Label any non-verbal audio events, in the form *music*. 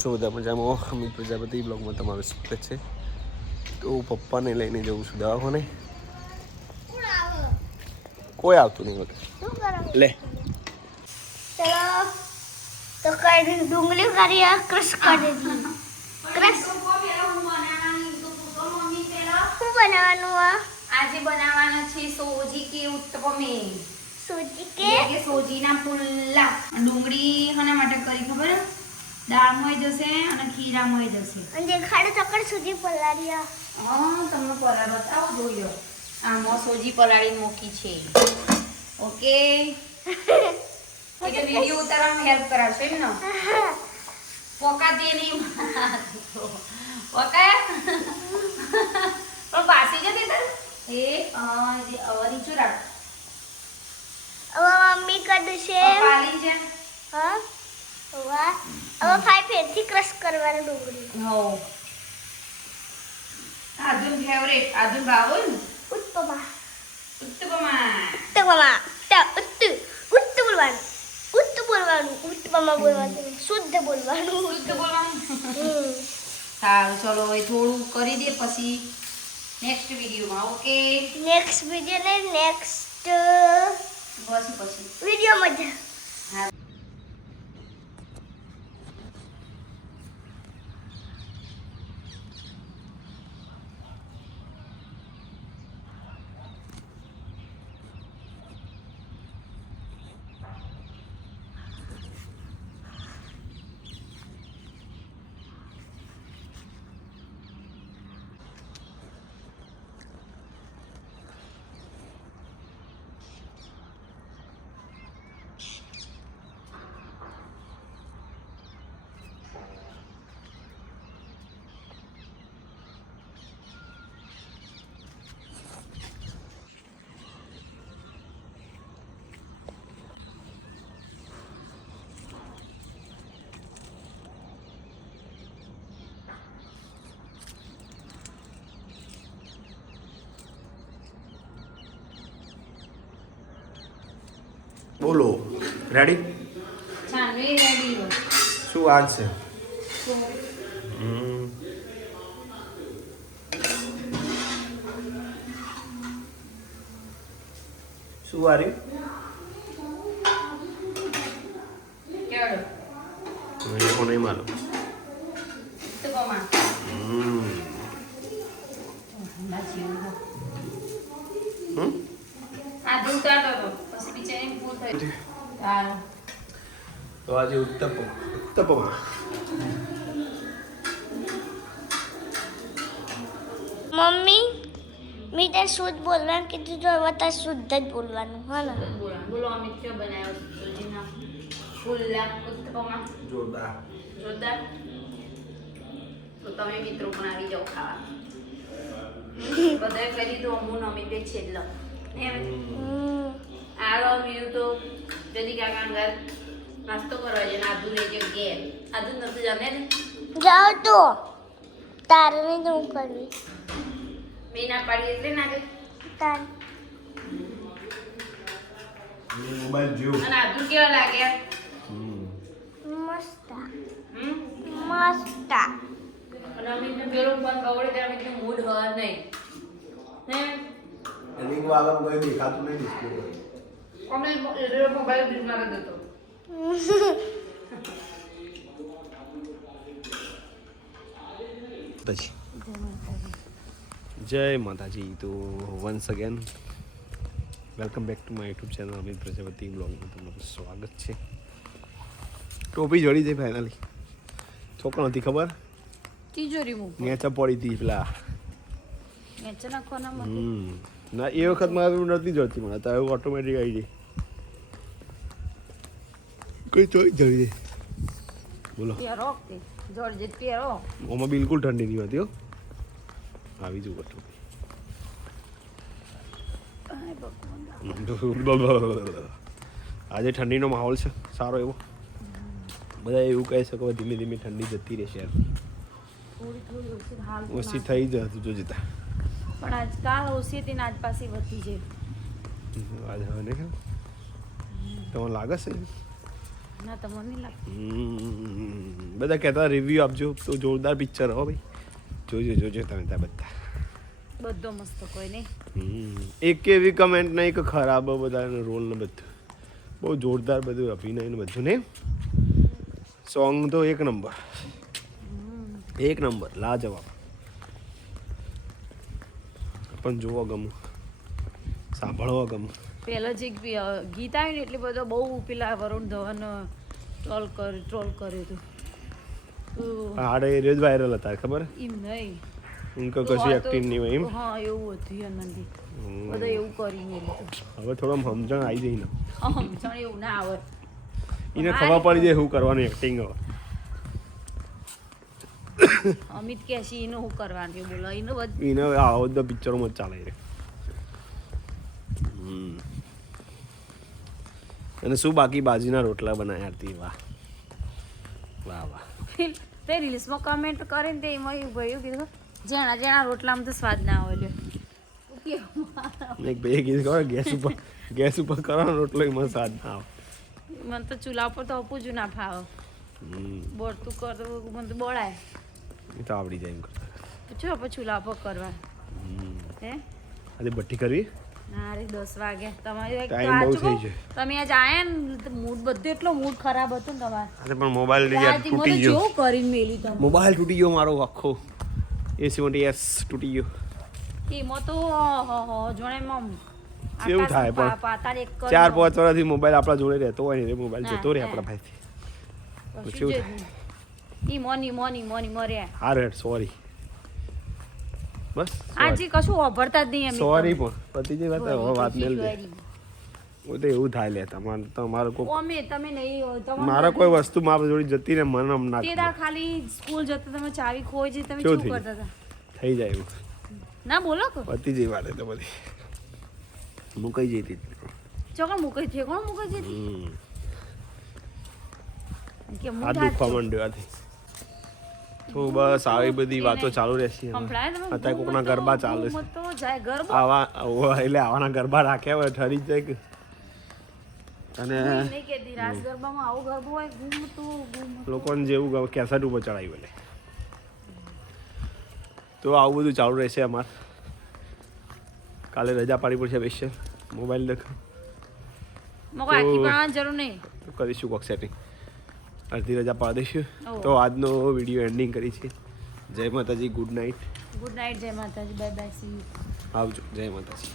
છો બધા મજામાં? અમિત પ્રજાપતિ બ્લોગમાં તમારું સ્વાગત છે. તો પપ્પાને લઈને જવું છું દવાખાને. કોઈ આવતું નહીં કરો? લે. ચલો તો કઈ ડુંગળી કરી ક્રશ કરી દીધી ક્રશ? શું બનાવવાનું આ? આજે બનાવવાના છે સોજી કે ઉત્તપમે. સોજી કે? સોજીના પુલ્લા ડુંગળી માટે કરી ખબર? દાળ મોઈ જશે અને ખીરા મોઈ જશે. અને ખાડે ચકડ સૂજી પલાળ્યા. હા તમને પલાળ બતાવો જોયો આમાં સોજી પલાળી મૂકી છે. ઓકે? *laughs* એટલે વીડિયો ઉતારવામાં હેલ્પ કરાવશો એમ ને? પોકા દે નહીં પોકા? પણ પાસી જતી તાર. એ જે અવરી ચુરા હવે મમ્મી કદશે પાલી છે. હા? વાહ હવે ફાઈ ફેરથી ક્રશ કરવાનું ડુંગળી હો આધુન ફેવરેટ આધુન બાબુન ઉત્તમા ઉત્તપમા ઉત્તમા તા ઉત્તુ ઉત્તુ બોલવાનું ઉત્તુ બોલવાનું ઉત્તમા બોલવાનું શુદ્ધ બોલવાનું શુદ્ધ બોલવાનું હમ. સારું ચલો હવે થોડું કરી દે પછી નેક્સ્ટ વિડીયોમાં ઓકે નેક્સ્ટ વિડિયો ને નેક્સ્ટ પછી પછી વિડિયોમાં જ હા બોલો રેડી છાનવી રેડી શું આન્સર. શું વાર્યું કેવડો મને કોને માલુમ ઉત્તપમા હમ. હમ? આધુન ઉતારતો હતો પછી બિચારી ભૂલ થઈ સારું તો આજે ઉત્તપ ઉત્તપમાં. મમ્મી મેં તને શુદ્ધ બોલવાનું કીધું તો હવે તારે શુદ્ધ જ બોલવાનું હા ને? બોલો અમિત કયો બનાવ્યો સોજીના? પુલ્લા ઉત્તપમા જોરદાર. જોરદાર? તો તમે મિત્રો પણ આવી જાઓ ખાવા. *laughs* બધાએ કહી દીધું અમુન બે છેલ્લો. એમ. આલો વ્યૂ તો જદી કાકા ઘર નાસ્તો કરવા જઈને આધુ રહેજો ઘેર આધુ નથી જમે ને જાઓ તો તારે નહીં હું કરવી મેં ના પાડી એટલે ના ગઈ તાર મોબાઈલ જો અને આધુ કેવા લાગ્યા મસ્ત મસ્ત અને અમિતને પેલો પણ કવડે ત્યારે અમે મૂડ હોય નહીં હે લિંક વાલમ કોઈ દેખાતું નહીં ડિસ્પ્લે અમે મોબાઈલ બિલમાં કરી દીધો પછી જય માતાજી. તો once again welcome back to my YouTube channel Amit Prajapati બ્લોગમાં તમારું સ્વાગત છે. ટોપી જોડી છે ફાઇનલી છોકરો નથી ખબર? તિજોરી મૂકો. નેચા પડી હતી પેલા. નીચે નાખવાના હમ. ના એ વખત મારે નથી જોડતી મને અત્યારે ઓટોમેટિક આવી ગઈ. કોઈ ચોઈ જાય બોલો. ઓમાં બિલકુલ ઠંડી નહીં હોતી હો. આવી જવું આજે ઠંડીનો માહોલ છે સારો એવો. બધા એવું કહી શકો ધીમે ધીમે ઠંડી જતી રહેશે ઓછી થઈ જતું જો જતા. પણ આજકાલ ઓછી હતી આજ પાસે વધી છે. આજે હવે ને તમને લાગે છે? ના તમને નહીં લાગતું? બધા કહેતા રિવ્યૂ આપજો. તો જોરદાર પિક્ચર હો ભાઈ. જોજો જોજો તમે ત્યાં બધા. બધો મસ્ત કોઈ નહીં. એક એવી કમેન્ટ નહીં કે ખરાબ બધાનો રોલ ને બધું. બહુ જોરદાર બધું અભિનય ને બધું ને સોંગ તો એક નંબર એક નંબર લાજવાબ. પણ જોવા ગમું. સાંભળવા ગમું. પહેલો જે ગીત આવ્યું ને એટલે બધો બહુ પેલા વરુણ ધવન ટ્રોલ કર ટ્રોલ કર્યું હતું હાડ એ જ વાયરલ હતા ખબર? એમ નહીં. ઉનકો કશી એક્ટિંગ નહીં હોય એમ? હા એવું હતું એનાથી. બધા એવું કરી હવે થોડો સમજણ આવી જાય ને. સમજણ એવું ના આવે. એને ખબર પડી જાય શું કરવાનું એક્ટિંગ હવે. *coughs* અમિત કે છે એનું શું કરવાનું બોલો એનો બધું એનો આવો બધા પિક્ચરોમાં ચાલે હમ. અને શું બાકી બાજીના રોટલા બનાવ્યા હતી વાહ. વાહ વાહ. તે રીલ્સમાં કમેન્ટ કરીને તે એમાં એવું ભાઈ કીધું જેણા જેણા રોટલામાં તો સ્વાદ ના આવે લ્યો હું કેવું? એક ભાઈ કીધું ખબર ગેસ ઉપર ગેસ ઉપર કરવાનો રોટલો એમાં સ્વાદ ના આવે. મને તો ચૂલા ઉપર તો અપું ના ફાવે. હમ. બળતું કર મને તો બોળાય એ તો આવડી જાય એમ કરતા. પૂછો આપણે ચૂલા ઉપર કરવા. હે? આજે ભઠ્ઠી કરવી? દસ વાગે. તમારે તમે આજ આયા ને મૂડ બધો એટલો મૂડ ખરાબ હતો ને તમારે. પણ મોબાઈલ યાર તૂટી ગયો. જેવું કરીને મેલી તમે. મોબાઈલ તૂટી ગયો મારો આખો. એ સેવન્ટી એસ તૂટી ગયો. એમાં તો જાણે કેવું થાય પણ? ચાર પાંચ વર્ષથી મોબાઈલ આપણા જોડે રહેતો હોય ને મોબાઈલ જતો રહે આપણા ભાઈથી. કેવું ઈ મોની મોની મોની મર્યા હા રેડ સોરી બસ આજી કશું વાપરતા જ નહીં સોરી પણ પતિ જે વાત હવે વાત લે લે ઓ તો એવું થાય લે તમારે તમારો કોઈ અમે તમે નહીં મારા કોઈ વસ્તુ મારા જોડી જતી ને મને આમ ના તે ખાલી સ્કૂલ જતા તમે ચાવી ખોઈ જઈ તમે શું કરતા હતા? થઈ જાય એવું. ના બોલો કો. પતિ જે વાત તો બધી. મુકાઈ જતી હતી. ચોકણ મૂકી છે? કોણ મુકાઈ છે? હમ. કે આ દુખવા માંડ્યો આથી. તો બસ આવી બધી વાતો ચાલુ રહેશે અત્યારે કોકના ગરબા ચાલે છે. આવા એટલે આવાના ગરબા રાખ્યા હોય ઠરી જાય કે. અને લોકોને જેવું કેસેટ ઉપર ચડાવ્યું એટલે તો આવું બધું ચાલુ રહેશે અમાર. કાલે રજા પાડી પડશે સ્પેશિયલ મોબાઈલ દેખ જરૂર નહીં. કરીશું કોક સેટિંગ અડધી રજા પાડી દઈશું તો આજનો વીડિયો એન્ડિંગ કરી છે. જય માતાજી ગુડ નાઇટ. ગુડ નાઇટ જય માતાજી બાય બાય સી આવજો જય માતાજી.